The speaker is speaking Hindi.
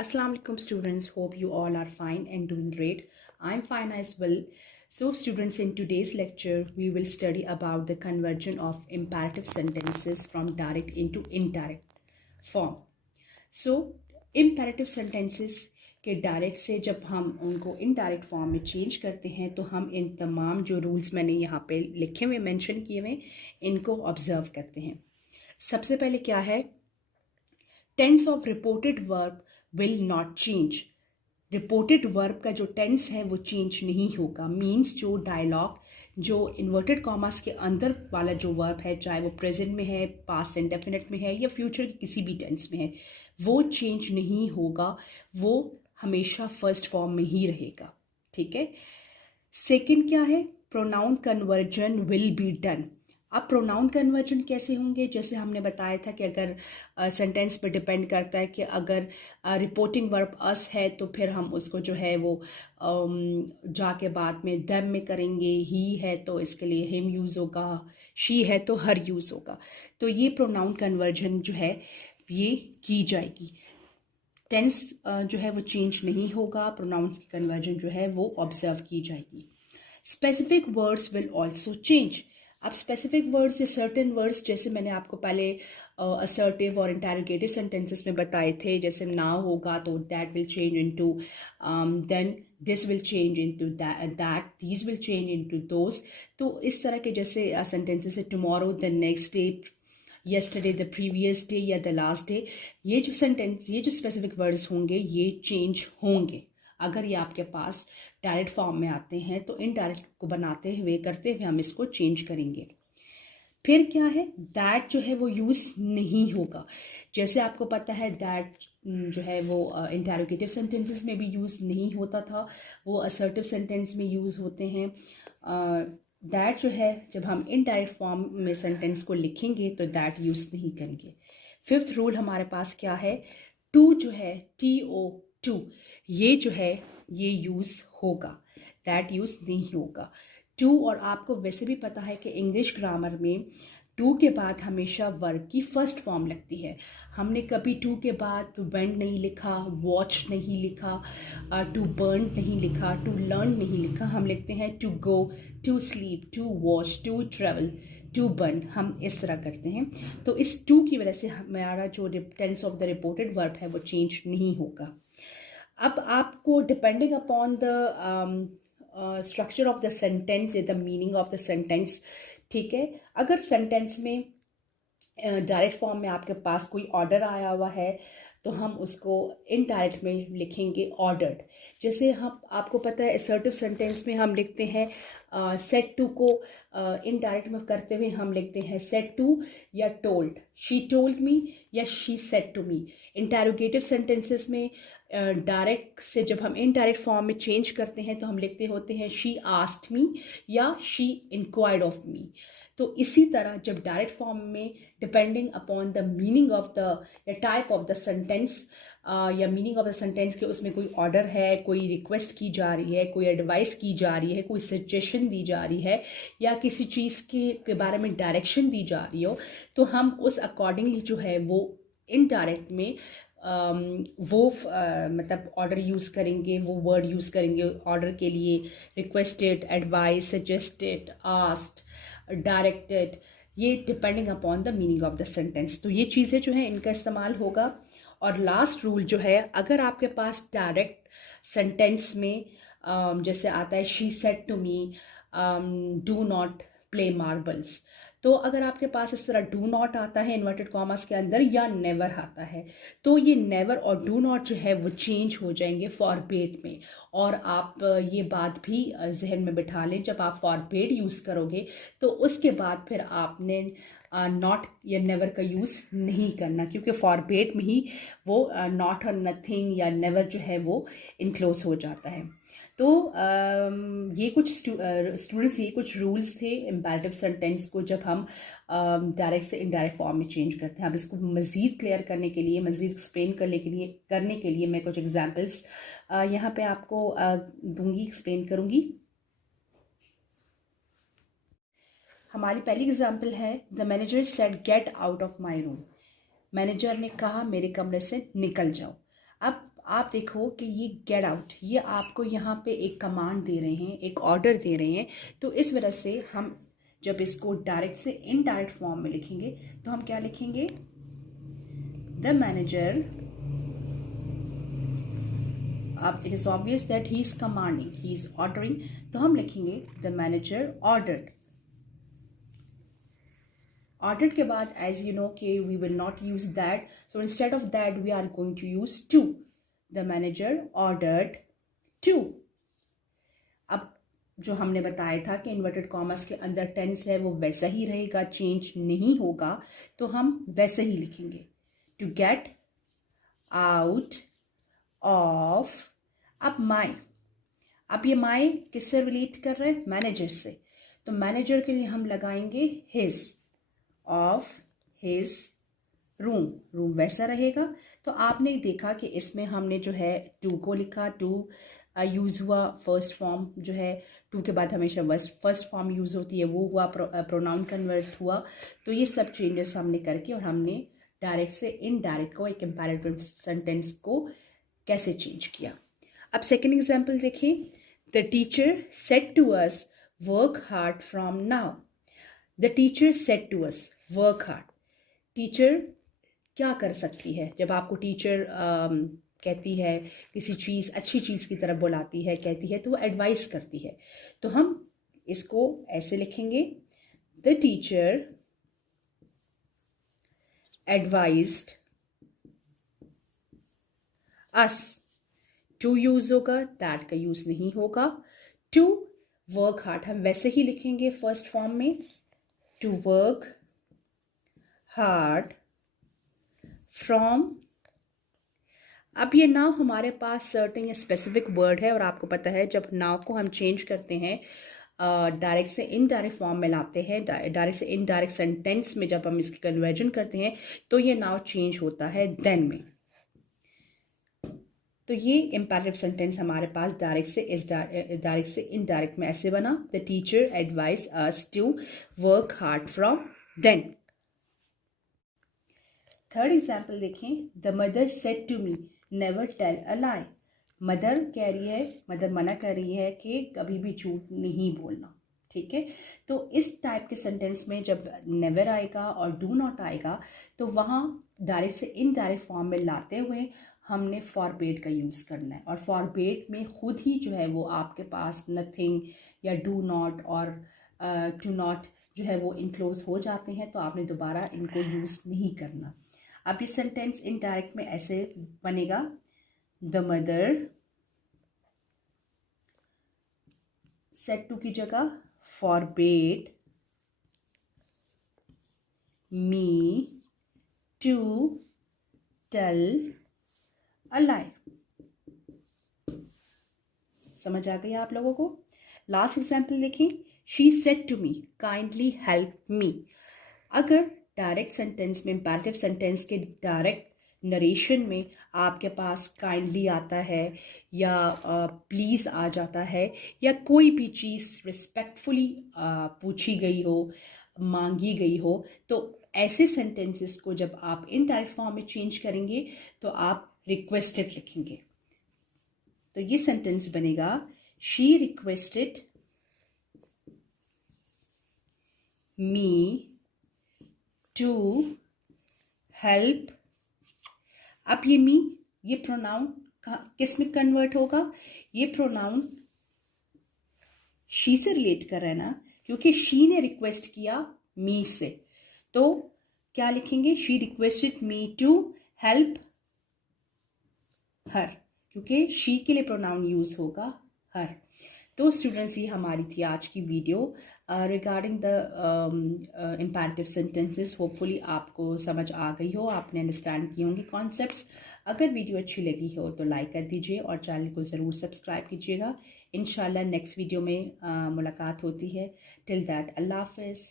Assalamu alaikum students, hope you all are fine and doing great. I'm fine as well. So students, in today's lecture we will study about the conversion of imperative sentences from direct into indirect form. So imperative sentences के डायरेक्ट से जब हम उनको इनडायरेक्ट फॉर्म में चेंज करते हैं तो हम इन तमाम जो रूल्स मैंने यहाँ पे लिखे हुए मेंशन किए हुए इनको ऑब्जर्व करते हैं। सबसे पहले क्या है, tense of reported verb will not change. Reported verb का जो टेंस है वो चेंज नहीं होगा। मीन्स जो डायलॉग जो इन्वर्टेड कॉमास के अंदर वाला जो वर्ब है, चाहे वो प्रेजेंट में है, पास्ट इंडेफिनिट में है या फ्यूचर के किसी भी टेंस में है, वो चेंज नहीं होगा, वो हमेशा फर्स्ट फॉर्म में ही रहेगा। ठीक है। सेकंड क्या है, pronoun conversion will be done. अब प्रोनाउन कन्वर्जन कैसे होंगे, जैसे हमने बताया था कि अगर सेंटेंस पे डिपेंड करता है कि अगर रिपोर्टिंग वर्ब अस है तो फिर हम उसको जो है वो जाके बाद में देम में करेंगे। ही है तो इसके लिए हिम यूज़ होगा, शी है तो हर यूज़ होगा। तो ये प्रोनाउन कन्वर्जन जो है ये की जाएगी। टेंस जो है वो चेंज नहीं होगा, प्रोनाउंस की कन्वर्जन जो है वो ऑब्जर्व की जाएगी। Specific words will also change. अब स्पेसिफिक वर्ड्स या सर्टेन वर्ड्स जैसे मैंने आपको पहले असर्टिव और इंटरोगेटिव सेंटेंसेस में बताए थे, जैसे नाउ होगा तो that will change into then, this will change into that, these will change into those. तो इस तरह के जैसे सेंटेंसेस है tomorrow, the next day, yesterday, the previous day या द लास्ट डे, ये जो सेंटेंस, ये जो स्पेसिफिक वर्ड्स होंगे ये चेंज होंगे। अगर ये आपके पास डायरेक्ट फॉर्म में आते हैं तो इनडायरेक्ट को बनाते हुए करते हुए हम इसको चेंज करेंगे। फिर क्या है, दैट जो है वो यूज़ नहीं होगा। जैसे आपको पता है दैट जो है वो इंटरोगेटिव सेंटेंसेस में भी यूज़ नहीं होता था, वो असर्टिव सेंटेंस में यूज़ होते हैं। दैट जो है जब हम इनडायरेक्ट फॉर्म में सेंटेंस को लिखेंगे तो दैट यूज़ नहीं करेंगे। फिफ्थ रूल हमारे पास क्या है, टू जो है TO2 ये जो है ये यूज़ होगा, दैट यूज़ नहीं होगा। टू, और आपको वैसे भी पता है कि इंग्लिश ग्रामर में टू के बाद हमेशा वर्ब की फर्स्ट फॉर्म लगती है। हमने कभी टू के बाद वेंट नहीं लिखा, वॉच नहीं लिखा, टू बर्न नहीं लिखा, टू लर्न नहीं लिखा। हम लिखते हैं to go, to sleep, to watch, to travel, to burn, हम इस तरह करते हैं। तो इस टू की वजह से हमारा जो tense of the reported verb है वो चेंज नहीं होगा। अब आपको depending upon the structure of the sentence या the meaning of the sentence, ठीक है, अगर सेंटेंस में डायरेक्ट फॉर्म में आपके पास कोई ऑर्डर आया हुआ है तो हम उसको इनडायरेक्ट में लिखेंगे ऑर्डर्ड। जैसे हम, आपको पता है असर्टिव सेंटेंस में हम लिखते हैं सेट टू को इनडायरेक्ट में करते हुए हम लिखते हैं सेट टू या टोल्ड, शी टोल्ड मी या she said to me. Interrogative sentences में डायरेक्ट से जब हम इनडायरेक्ट फॉर्म में चेंज करते हैं तो हम लिखते होते हैं शी आस्क्ड मी या शी इंक्वायर्ड ऑफ मी। तो इसी तरह जब डायरेक्ट फॉर्म में depending upon the meaning of the या टाइप ऑफ द सेंटेंस या मीनिंग ऑफ द सेंटेंस के उसमें कोई ऑर्डर है, कोई रिक्वेस्ट की जा रही है, कोई एडवाइस की जा रही है, कोई सजेशन दी जा रही है या किसी चीज़ के बारे में डायरेक्शन दी जा रही हो, तो हम उस अकॉर्डिंगली जो है वो इनडायरेक्ट में मतलब ऑर्डर यूज़ करेंगे, वो वर्ड यूज़ करेंगे ऑर्डर के लिए। Requested, advice, suggested, asked, directed, ये depending upon the meaning of the sentence. तो ये चीज़ें जो है इनका इस्तेमाल होगा। और लास्ट रूल जो है, अगर आपके पास डायरेक्ट सेंटेंस में जैसे आता है she said to me do not play marbles, तो अगर आपके पास इस तरह डू नॉट आता है इन्वर्टेड कॉमर्स के अंदर या नेवर आता है तो ये नेवर और डू नॉट जो है वो चेंज हो जाएंगे फॉरबेड में। और आप ये बात भी जहन में बिठा लें, जब आप फॉरबेड यूज़ करोगे तो उसके बाद फिर आपने नॉट या नेवर का यूज़ नहीं करना, क्योंकि फॉरबेड में ही वो नॉट और नथिंग या नेवर जो है वो इनक्लोज हो जाता है। तो ये कुछ स्टूडेंट्स, ये कुछ रूल्स थे इम्पेरेटिव सेंटेंस को जब हम डायरेक्ट से इनडायरेक्ट फॉर्म में चेंज करते हैं। अब इसको मज़ीद क्लियर करने के लिए, मज़ीद एक्सप्लेन करने के लिए मैं कुछ एग्जांपल्स यहाँ पे आपको दूंगी, एक्सप्लेन करूँगी। हमारी पहली एग्जांपल है, the manager said get out of my room. Manager ने कहा मेरे कमरे से निकल जाओ। अब आप देखो कि ये गेट आउट, ये आपको यहाँ पे एक कमांड दे रहे हैं, एक ऑर्डर दे रहे हैं। तो इस वजह से हम जब इसको डायरेक्ट से इनडायरेक्ट फॉर्म में लिखेंगे तो हम क्या लिखेंगे, द मैनेजर, अब it is obvious that he is commanding, he is ordering, तो हम लिखेंगे द मैनेजर ऑर्डर्ड। Ordered के बाद as you know कि we will not use that, so instead of that we are going to use to. The manager ordered to. अब जो हमने बताया था कि इन्वर्टेड कॉमर्स के अंदर टेंस है वो वैसा ही रहेगा, चेंज नहीं होगा, तो हम वैसे ही लिखेंगे टू गेट आउट ऑफ। अब माई, अब ये माई किससे रिलेट कर रहे हैं, मैनेजर से, तो मैनेजर के लिए हम लगाएंगे his, of his room, room वैसा रहेगा। तो आपने देखा कि इसमें हमने जो है टू को लिखा, टू यूज़ हुआ, फर्स्ट फॉर्म जो है टू के बाद हमेशा फर्स्ट फॉर्म यूज़ होती है वो हुआ, प्रोनाउन कन्वर्ट हुआ। तो ये सब चेंजेस हमने करके और हमने डायरेक्ट से इनडायरेक्ट को, एक इंपैरेटिव सेंटेंस को कैसे चेंज किया। अब सेकेंड एग्जाम्पल देखिए, the teacher said to us work hard from now. The teacher said to us work hard. Teacher क्या कर सकती है, जब आपको टीचर कहती है किसी चीज़, अच्छी चीज़ की तरफ बुलाती है, कहती है, तो वो एडवाइस करती है। तो हम इसको ऐसे लिखेंगे, the teacher advised us. To use होगा, दैट का यूज नहीं होगा। टू वर्क हार्ड हम वैसे ही लिखेंगे फर्स्ट फॉर्म में, टू वर्क हार्ड फ्रॉम। अब ये नाउ हमारे पास सर्टेन या स्पेसिफिक वर्ड है और आपको पता है जब नाउ को हम चेंज करते हैं, डायरेक्ट से इनडायरेक्ट फॉर्म में लाते हैं, डायरेक्ट से इनडायरेक्ट सेंटेंस में जब हम इसकी कन्वर्जन करते हैं तो ये नाउ चेंज होता है देन में। तो ये इंपैरेटिव सेंटेंस हमारे पास डायरेक्ट से इनडायरेक्ट में ऐसे बना, the teacher advise us to work hard from then. Third example देखें, the mother said to me never tell a lie. Mother कह रही है, मदर मना कर रही है कि कभी भी झूठ नहीं बोलना, ठीक है। तो इस टाइप के सेंटेंस में जब नेवर आएगा और डू नॉट आएगा तो वहाँ डायरेक्ट से इनडायरेक्ट फॉर्म में लाते हुए हमने फॉरबेड का यूज़ करना है। और फॉरबेड में खुद ही जो है वो आपके पास नथिंग या डू नॉट और टू नॉट जो है वो इनक्लोज हो जाते हैं, तो आपने दोबारा इनको यूज़ नहीं करना। अब ये सेंटेंस इनडायरेक्ट में ऐसे बनेगा, द मदर सेड टू की जगह forbade me to tell a lie. समझ आ गई आप लोगों को। लास्ट एग्जाम्पल देखें, she said to me kindly help me. अगर डायरेक्ट सेंटेंस में, इंपैरेटिव सेंटेंस के डायरेक्ट नरेशन में आपके पास काइंडली आता है या प्लीज़ आ जाता है या कोई भी चीज़ रिस्पेक्टफुली पूछी गई हो, मांगी गई हो, तो ऐसे सेंटेंसेस को जब आप इनडायरेक्ट फॉर्म में चेंज करेंगे तो आप रिक्वेस्टेड लिखेंगे। तो ये सेंटेंस बनेगा, she requested me to help. अब ये मी, ये प्रोनाउन किस में कन्वर्ट होगा, ये प्रोनाउन शी से रिलेट कर रहा है ना, क्योंकि शी ने रिक्वेस्ट किया मी से, तो क्या लिखेंगे, she requested me to help her, क्योंकि शी के लिए प्रोनाउन यूज होगा हर। तो स्टूडेंट्स, ये हमारी थी आज की video regarding the imperative sentences. Hopefully आपको समझ आ गई हो, आपने अंडरस्टैंड किए होंगे कॉन्सेप्ट्स। अगर वीडियो अच्छी लगी हो तो लाइक कर दीजिए और चैनल को ज़रूर सब्सक्राइब कीजिएगा। इंशाल्लाह नेक्स्ट वीडियो में मुलाकात होती है। टिल दैट, अल्लाह हाफ़िज़।